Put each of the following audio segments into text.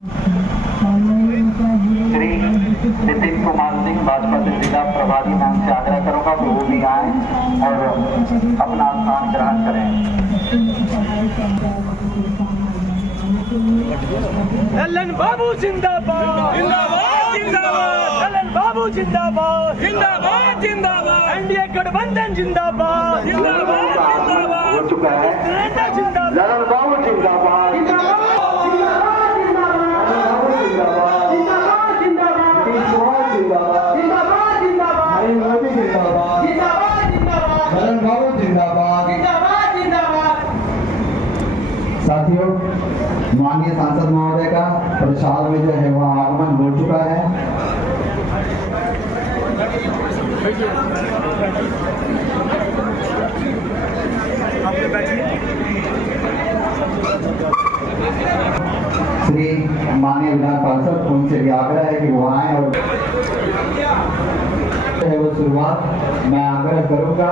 श्री नितिन कुमार सिंह भाजपा से जिला प्रभारी नाम से आग्रह करूंगा कि वो भी आए और अपना स्थान ग्रहण करें। ललन बाबू जिंदाबाद जिंदाबाद जिंदाबाद, ललन बाबू जिंदाबाद जिंदाबाद जिंदाबाद, एनडीए गठबंधन जिंदाबाद जिंदाबाद जिंदाबाद हो चुका है। ललन बाबू जिंदाबाद साथियों, माननीय सांसद महोदय का प्रसाद में जो है वह आगमन हो चुका है। श्री माननीय विधान पार्षद उनसे भी आग्रह है कि वो आए और वो शुरुआत मैं आग्रह करूंगा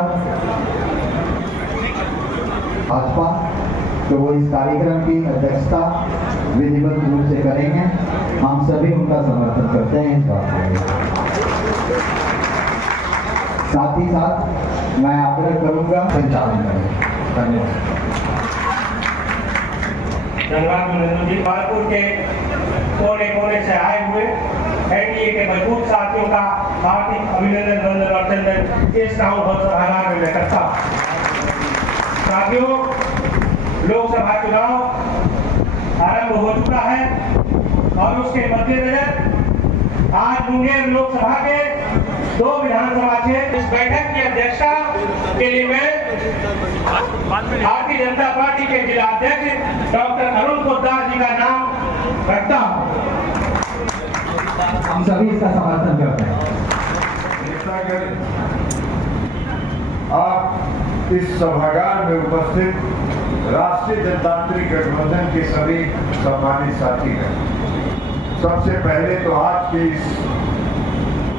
भाजपा तो वो इस कार्यक्रम की अध्यक्षता विधिवत रूप से करेंगे। हम सभी उनका समर्थन करते हैं इस बात को। साथ ही साथ मैं आग्रह करूंगा संचालन करें। धन्यवाद। धन्यवाद नरेंद्र जी। कानपुर के कोने कोने से आए हुए एनडीए के मजबूत साथियों का हार्दिक अभिनंदन और अभिनंदन इस टाउन हॉल सभागार में मैं करता हूँ। साथियों, लोकसभा चुनाव आरंभ हो चुका है और उसके मद्देनजर आज मुंगेर लोकसभा के 2 विधानसभा क्षेत्र इस बैठक की अध्यक्षता के लिए मैं भारतीय जनता पार्टी के जिला अध्यक्ष डॉक्टर अरुण पोद्दार जी का नाम रखता हूँ। हम सभी इसका समर्थन करते हैं। आप इस सभागार में उपस्थित राष्ट्रीय जनतांत्रिक गठबंधन के सभी सम्मानित साथी हैं। सबसे पहले तो आज की इस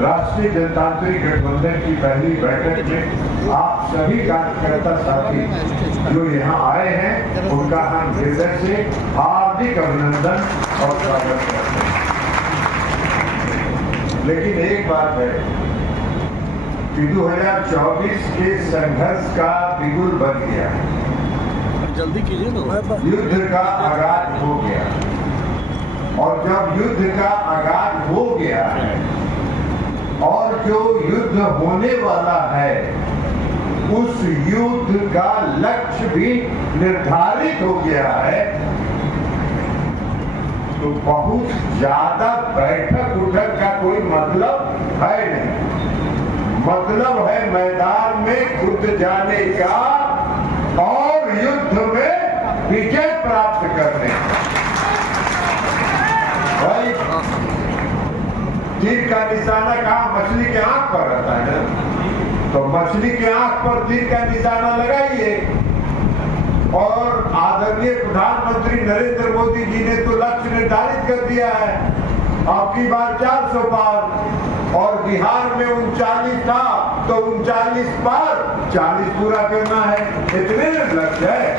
राष्ट्रीय जनतांत्रिक गठबंधन की पहली बैठक में आप सभी कार्यकर्ता साथी जो यहाँ आए हैं उनका हम हृदय से हार्दिक अभिनंदन और स्वागत करते हैं। लेकिन एक बात है कि 2024 के संघर्ष का बिगुल बन गया है। जल्दी कीजिए ना। युद्ध का आगाज हो गया और जब युद्ध का आगाज हो गया है और जो युद्ध होने वाला है उस युद्ध का लक्ष्य भी निर्धारित हो गया है, तो बहुत ज्यादा बैठक उठक का कोई मतलब है नहीं। मतलब है मैदान में कूद जाने का और युद्ध में विजय प्राप्त करने। भाई तीर का निशाना कहाँ? मछली के आंख पर रहता है ना, तो मछली के आंख पर तीर का निशाना लगाइए। और आदरणीय प्रधानमंत्री नरेंद्र मोदी जी ने तो लक्ष्य निर्धारित कर दिया है, अब की बार 400 पार और बिहार में 39 था तो 39 पार 40 पूरा करना है। इतने लक्ष्य है।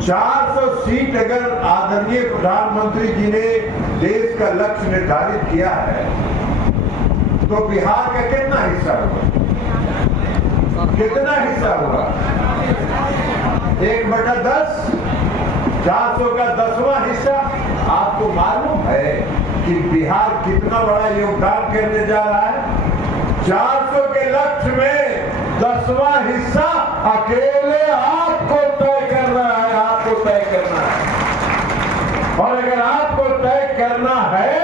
400 सीट अगर आदरणीय प्रधानमंत्री जी ने देश का लक्ष्य निर्धारित किया है तो बिहार का कितना हिस्सा होगा? कितना हिस्सा होगा? 1/10, 400 का 10वां हिस्सा। आपको मालूम है कि बिहार कितना बड़ा योगदान करने जा रहा है? 400 के लक्ष्य में 10वां हिस्सा अकेले आपको तय करना है। आपको तय करना है और अगर आपको तय करना है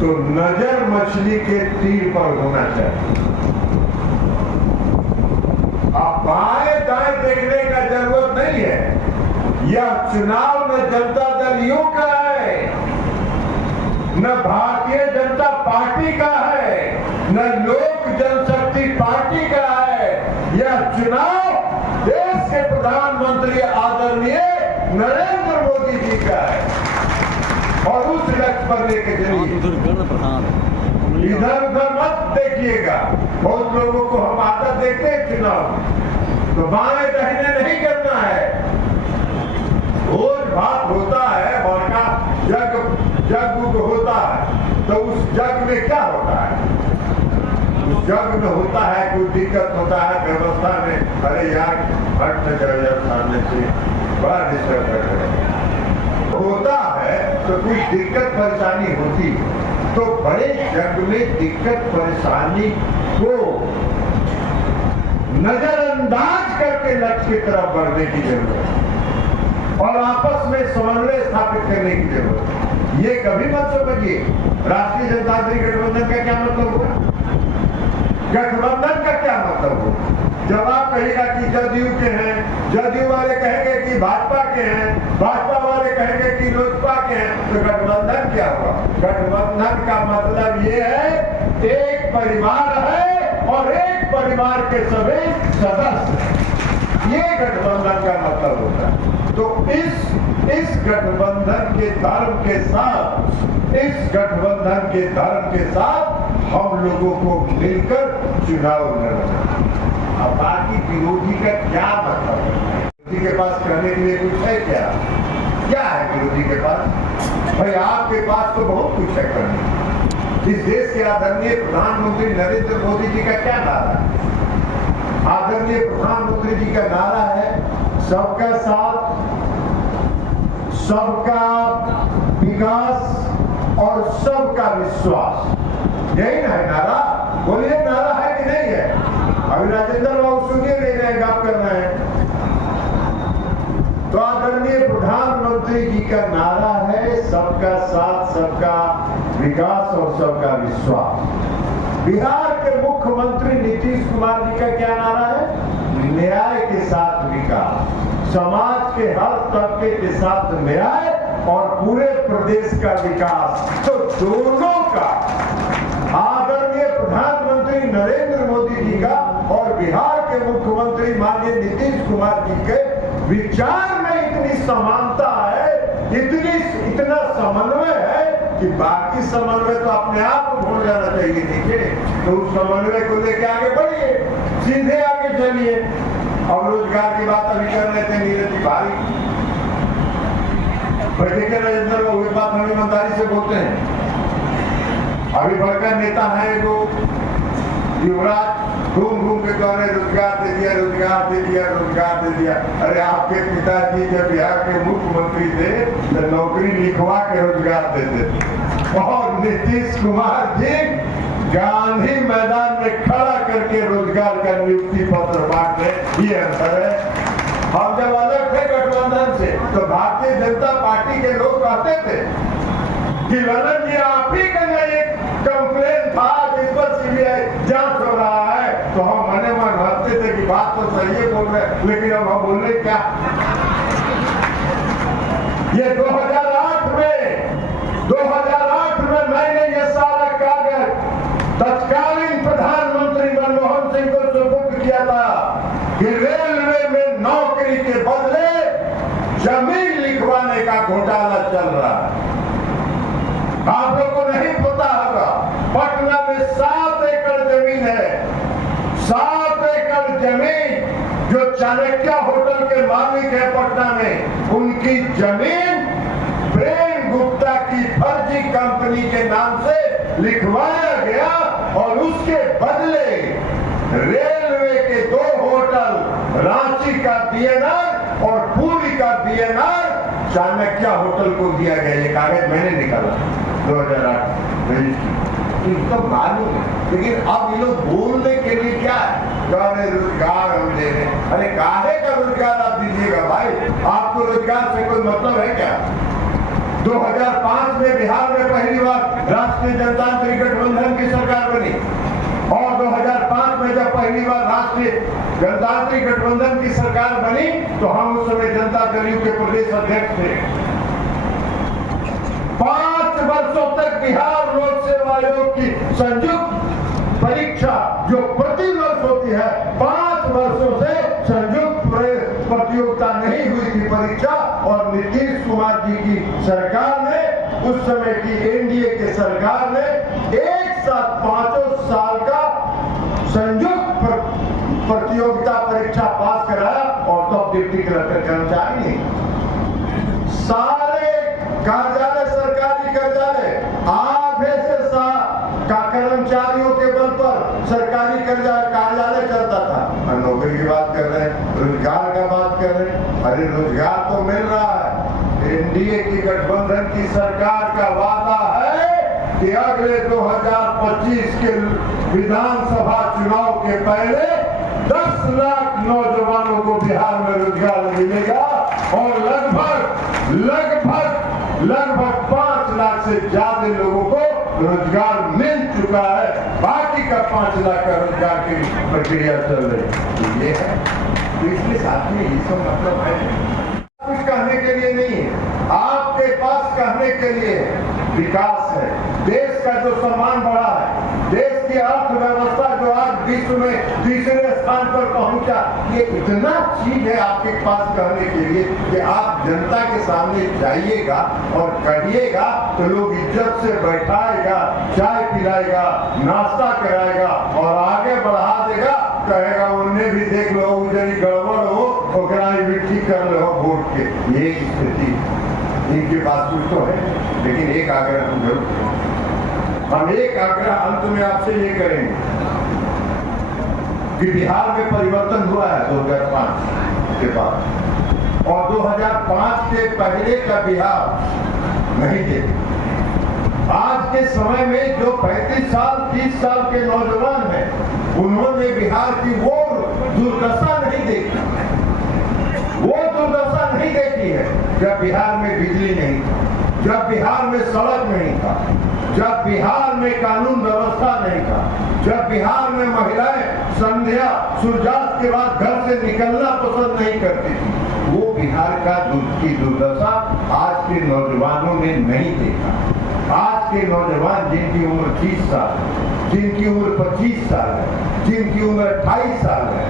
तो नजर मछली के तीर पर होना चाहिए। आप बाएं दाएं देखने का जरूरत नहीं है। यह चुनाव न जनता दल यू का है, न भारतीय जनता पार्टी का है, न लोक जनशक्ति पार्टी का है। यह चुनाव देश के प्रधानमंत्री आदरणीय नरेंद्र मोदी जी का है और उस लक्ष्य पर लेके चलिए। इधर उधर मत देखिएगा। बहुत लोगों को हम आदत देखते हैं चुनाव, तो बाएं दाहिने नहीं करना जग में होता है, कोई दिक्कत होता है व्यवस्था में, अरे यार हट न जाओ यार सामने से, बड़ा डिस्टर्ब कर रहे हैं। होता है तो कुछ दिक्कत परेशानी होती है, तो बड़े जग में दिक्कत परेशानी को नजरअंदाज करके लक्ष्य की तरफ बढ़ने की जरूरत है और आपस में समन्वय स्थापित करने की जरूरत है। ये कभी मत समझिए राष्ट्रीय जनतांत्रिक गठबंधन का क्या मतलब हुआ, गठबंधन का क्या मतलब हो। जब आप कहेगा कि जदयू के हैं, जदयू वाले कहेंगे कि भाजपा के हैं, भाजपा वाले कहेंगे कि लोजपा के हैं, तो गठबंधन क्या हुआ। गठबंधन का मतलब ये है एक परिवार है और एक परिवार के सभी सदस्य, ये गठबंधन का मतलब होता है। तो इस गठबंधन के धर्म के साथ, इस गठबंधन के धर्म के साथ हम लोगों को मिलकर चुनाव लड़ना। अब बाकी विरोधी का क्या मतलब है, विरोधी के पास करने के लिए कुछ है क्या, क्या है विरोधी के पास? भाई आपके पास तो बहुत कुछ है करने। इस देश के आदरणीय प्रधानमंत्री नरेंद्र मोदी जी का क्या नारा है? आदरणीय प्रधानमंत्री जी का नारा है सबका साथ, सबका विकास और सबका विश्वास। यही ना है नारा? बोलिए नारा है कि नहीं है? अभी राजेंद्र बाबू सुनिए नहीं रहे, बात कर रहे हैं। तो आदरणीय प्रधानमंत्री जी का नारा है सबका साथ, सबका विकास और सबका विश्वास। बिहार के मुख्यमंत्री नीतीश कुमार जी का क्या नारा है? न्याय के साथ विकास, समाज के हर तबके के साथ न्याय और पूरे प्रदेश का विकास। तो दोनों का, आदरणीय प्रधानमंत्री नरेंद्र मोदी जी का और बिहार के मुख्यमंत्री माननीय नीतीश कुमार जी के विचार में इतनी समानता है, इतना समन्वय है कि बाकी समन्वय तो अपने आप को भूल जाना चाहिए। देखिए तो उस समन्वय को लेकर आगे बढ़िए, सीधे आगे चलिए। अब रोजगार की बात अभी कर रहे थे नीरज जी भाई, देखिए राजेंद्र बाबू ये बात हम ईमानदारी से बोलते हैं। अभी बड़का नेता है जो युवराज घूम घूम के कह रहे रोजगार दे दिया, रोजगार दे दिया, रोजगार दे दिया। अरे आपके पिताजी जब बिहार के मुख्यमंत्री थे तो नौकरी लिखवा के रोजगार देते थे और नीतीश कुमार जी गांधी मैदान में खड़ा करके रोजगार का नियुक्ति पत्र बांटे। ये अंतर है। हम जब अलग थे गठबंधन से तो भारतीय जनता पार्टी के लोग कहते थे कि ललन जी आप ही का एक कंप्लेन था जिस पर सीबीआई जांच हो रहा है, तो हम मने मन हंसते थे कि बात तो सही है बोल रहे, लेकिन अब हम बोल रहे क्या? ये 2008 में मैंने ये सारा कागज तत्कालीन प्रधानमंत्री मनमोहन सिंह को सुपुर्द किया था कि रेलवे में नौकरी के बदले जमीन लिखवाने का घोटाला चल रहा है। आप लोगों को नहीं पता होगा, पटना में 7 एकड़ जमीन है, 7 एकड़ जमीन जो चाणक्य होटल के मालिक है पटना में, उनकी जमीन प्रेम गुप्ता की फर्जी कंपनी के नाम से लिखवाया गया और उसके बदले रेलवे के 2 होटल, रांची का बीएनआर और पुरी का बीएनआर चाणक्य होटल को दिया गया। ये कागज मैंने निकाला 2008 रजिस्ट्री, इनको मालूम है। लेकिन अब ये लोग बोलने के लिए क्या है, अरे रोजगार हम दे रहे। अरे काहे का रोजगार आप दीजिएगा भाई? आपको रोजगार से कोई मतलब है क्या? 2005 में बिहार में पहली बार राष्ट्रीय जनतांत्रिक गठबंधन की सरकार बनी और 2005 में जब पहली बार राष्ट्रीय जनतांत्रिक गठबंधन की सरकार बनी तो हम उस समय जनता दल के प्रदेश अध्यक्ष थे। 5 वर्षों तक बिहार लोक सेवा आयोग की संयुक्त परीक्षा जो प्रति वर्ष होती है, 5 वर्षों से संयुक्त प्रतियोगिता नहीं हुई थी परीक्षा, और नीतीश कुमार जी की सरकार ने, उस समय की एनडीए की सरकार ने एक साथ 5 साल का संयुक्त प्रतियोगिता परीक्षा पास कराया और तब डिप्टी कलेक्टर कर्मचारी नहीं, सारे कार्यालय सरकारी कार्यालय आधे से का कर्मचारियों के बल पर सरकारी कार्यालय चलता था, नौकरी की बात कर रहे हैं, रोजगार का बात कर रहे हैं। अरे रोजगार तो मिल रहा है। एनडीए की गठबंधन की सरकार का वादा है कि अगले 2025 के विधानसभा चुनाव के पहले 10 लाख नौजवानों को बिहार में रोजगार मिलेगा और लगभग 5 लाख से ज्यादा लोगों को रोजगार मिल चुका है। बाकी का 5 लाख का रोजगार की प्रक्रिया चल रही है। ये है तो इसलिए साथ में ये सब मतलब है कुछ कहने के लिए नहीं है, आपके पास कहने के लिए विकास है। देश का जो सम्मान बढ़ा है, देश की अर्थव्यवस्था जो आज विश्व में तीसरे स्थान पर पहुंचा, ये इतना चीज है आपके पास कहने के लिए कि आप जनता के सामने जाइएगा और कहिएगा तो लोग इज्जत से बैठाएगा, चाय पिलाएगा, नाश्ता कराएगा और आगे बढ़ा देगा। कहेगा उन्हें भी देख लो, जरी गड़बड़ हो ओकरा भी ठीक कर लो वोट के। ये स्थिति इनके पास कुछ तो है, लेकिन एक आग्रह हम जरूर करेंगे। हम एक आग्रह अंत में आपसे ये करेंगे कि बिहार में परिवर्तन हुआ है 2005 के बाद, और 2005 के पहले का बिहार नहीं देखे। आज के समय में जो 35 साल 30 साल के नौजवान हैं, उन्होंने बिहार की वो दुर्दशा नहीं देखी, वो दुर्दशा नहीं देखी है जब बिहार में बिजली नहीं था, जब बिहार में सड़क नहीं था, जब बिहार में कानून व्यवस्था नहीं था, जब बिहार में महिलाएं संध्या सूर्यास्त के बाद घर से निकलना पसंद नहीं करती थी। वो बिहार की दुर्दशा आज के नौजवानों ने नहीं देखा। आज के नौजवान जिनकी उम्र 30 साल, जिनकी उम्र 25 साल है, जिनकी उम्र 28 साल है,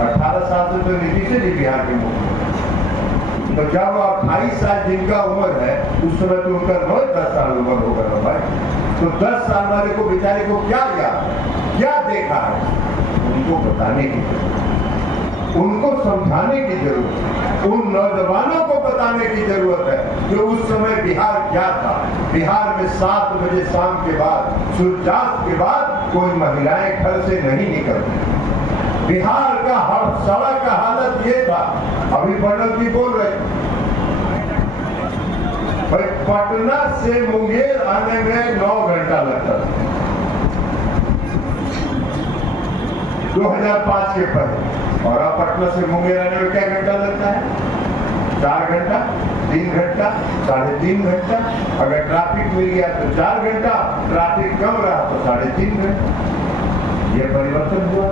18 साल से तो नीतीश जी बिहार के मुख्यमंत्री, तो जब 28 साल जिनका उम्र है उस समय तो उनका 9-10 साल उम्र होगा ना भाई। तो 10 साल वाले को बेचारे को क्या याद है, क्या देखा है, उनको बताने की जरूरत, उनको समझाने की जरूरत है, उन नौजवानों को बताने की जरूरत है कि उस समय बिहार क्या था। बिहार में 7 बजे शाम के बाद, सूर्यास्त के बाद कोई महिलाएं घर से नहीं निकलती। बिहार का हर सड़क का हालत ये था, अभी प्रणब जी बोल रहे भाई, पटना से मुंगेर आने में 9 घंटा लगता था 2005 के पहले, और अब पटना से मुंगेर आने में क्या घंटा लगता है? 4 घंटा, 3 घंटा, 3.5 घंटा। अगर ट्रैफिक मिल गया तो 4 घंटा, ट्रैफिक कम रहा तो 3.5 घंटा। ये परिवर्तन हुआ।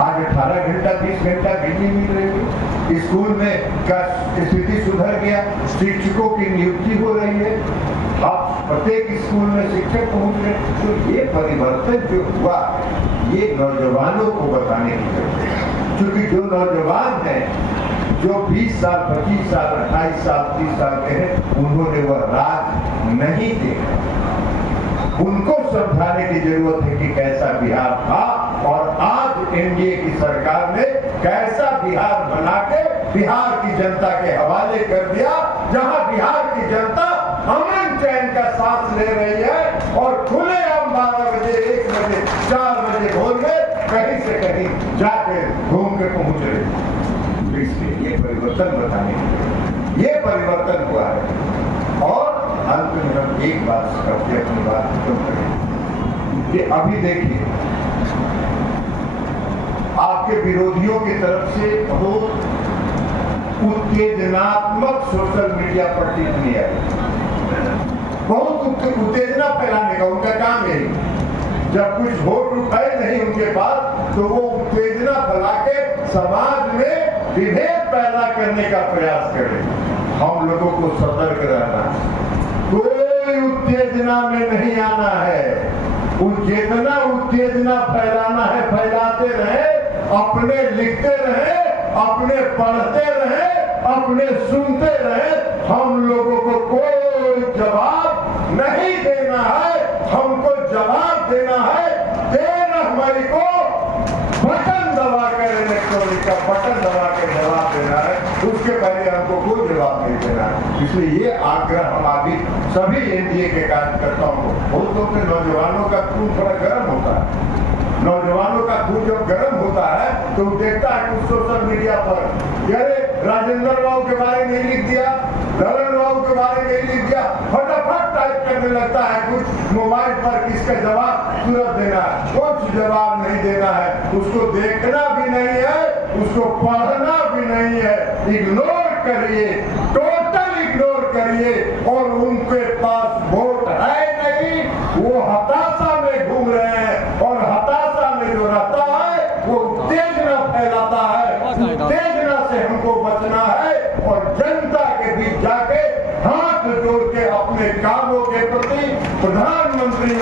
आज 18 घंटा 20 घंटा बिजली मिल रही है। स्कूल में का स्थिति सुधर गया, शिक्षकों की नियुक्ति हो रही है, अब प्रत्येक स्कूल में शिक्षक पहुंच रहे। तो ये परिवर्तन जो हुआ ये नौजवानों को बताने की जरूरत है, क्योंकि जो नौजवान हैं, जो 20 साल 25 साल 28 साल 30 साल के हैं, उन्होंने वह राज नहीं देखा। उनको समझाने की जरूरत है कि कैसा बिहार था और आज एनडीए की सरकार ने कैसा बिहार बना के बिहार की जनता के हवाले कर दिया, जहां बिहार की जनता अमन चैन का सांस ले रही है और खुलेआम 12 बजे 1 बजे 4 बजे भोर में कहीं से कहीं जाके घूम के पहुंच रही है। इसलिए ये परिवर्तन बताने ये परिवर्तन हुआ है। और अंत में हम एक बात करके अपनी बात खत्म करें कि अभी देखिए आपके विरोधियों की तरफ से बहुत उत्तेजनात्मक सोशल मीडिया पर टिप्पणी आई, बहुत उत्तेजना फैलाने का उनका काम है। जब कुछ वोट उठाए नहीं उनके पास तो वो उत्तेजना फैला के समाज में विभेद पैदा करने का प्रयास करें। हम लोगों को सतर्क रहना, कोई उत्तेजना में नहीं आना है। जितना उत्तेजना फैलाना है फैलाते रहे, अपने लिखते रहे, अपने पढ़ते रहे, अपने सुनते रहे। हम लोगों को कोई जवाब नहीं देना है, हमको जवाब देना है 13 मई को बटन दबाकर, इलेक्ट्रॉनिक का बटन दबा के जवाब देना है। उसके पहले हमको कोई जवाब नहीं देना है। इसलिए ये आग्रह हम अभी सभी एनडीए के कार्यकर्ताओं को, बहुत लोग के नौजवानों का खून थोड़ा गर्म होता है, नौजवानों का खून जब गर्म होता है तो देखता है कुछ सोशल मीडिया पर, अरे राजेंद्र बाबू के बारे में लिख दिया, ललन बाबू के बारे में लिख दिया, फटाफट टाइप करने लगता है कुछ मोबाइल पर, किसका जवाब तुरंत देना है। कुछ जवाब नहीं देना है, उसको देखना भी नहीं है, उसको पढ़ना भी नहीं है, इग्नोर करिए, टोटल इग्नोर करिए। और उनके पास वोट है नहीं, वो हताशा में घूम रहे हैं, और हताशा में जो रहता है वो उत्तेजना फैलाता है। उत्तेजना से हमको बचना है और जनता के बीच जाके हाथ जोड़ के अपने कामों के प्रति प्रधानमंत्री